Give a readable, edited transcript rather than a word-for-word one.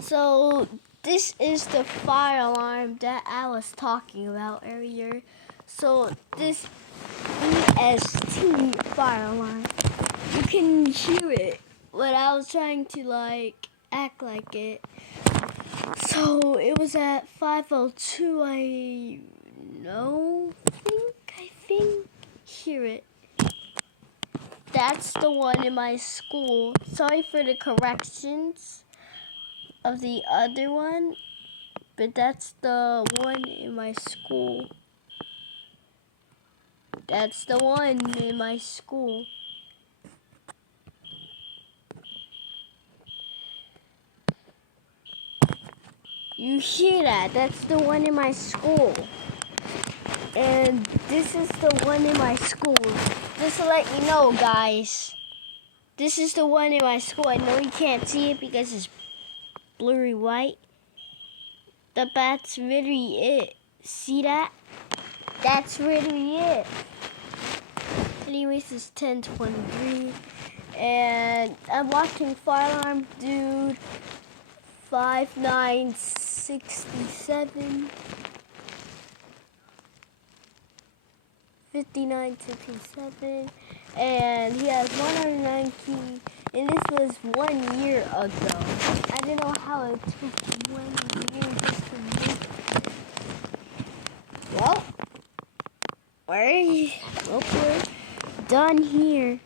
So this is the fire alarm that I was talking about earlier. So this EST fire alarm, you can hear it when I was trying to act like it. So it was at 5:02. I think hear it. That's the one in my school. Sorry for the corrections of the other one, but that's the one in my school. That's the one in my school. You hear that? That's the one in my school. And this is the one in my school. Just to let you know, guys. This is the one in my school. I know you can't see it because it's blurry white. But that's really it. See that? That's really it. Anyways, it's 10:23. And I'm watching Fire Alarm Dude 5967. 5967, and he has 109 keys, and this was 1 year ago. I don't know how it took 1 year just to make it. Well, we're done here.